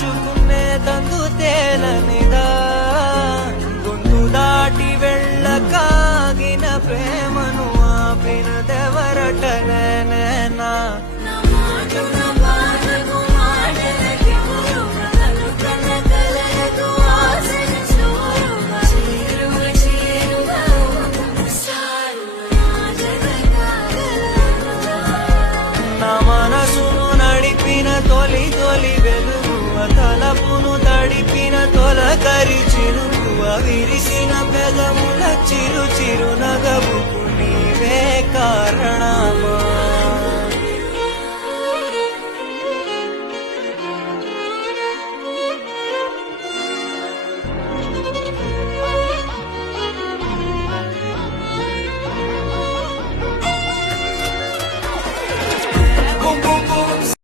తలుచుకునే తందు తేలనిదా గొంతు దాటి వెళ్ళకాగిన ప్రేమను ఆపినదెవరటనేనా నా మనసును నడిపిన తొలి తొలి వెలుగు తలపును తడిపిన తొలకరి చిరుగు విరిసిన పెదముల చిరు చిరు నగవుకు నీవే కారణమా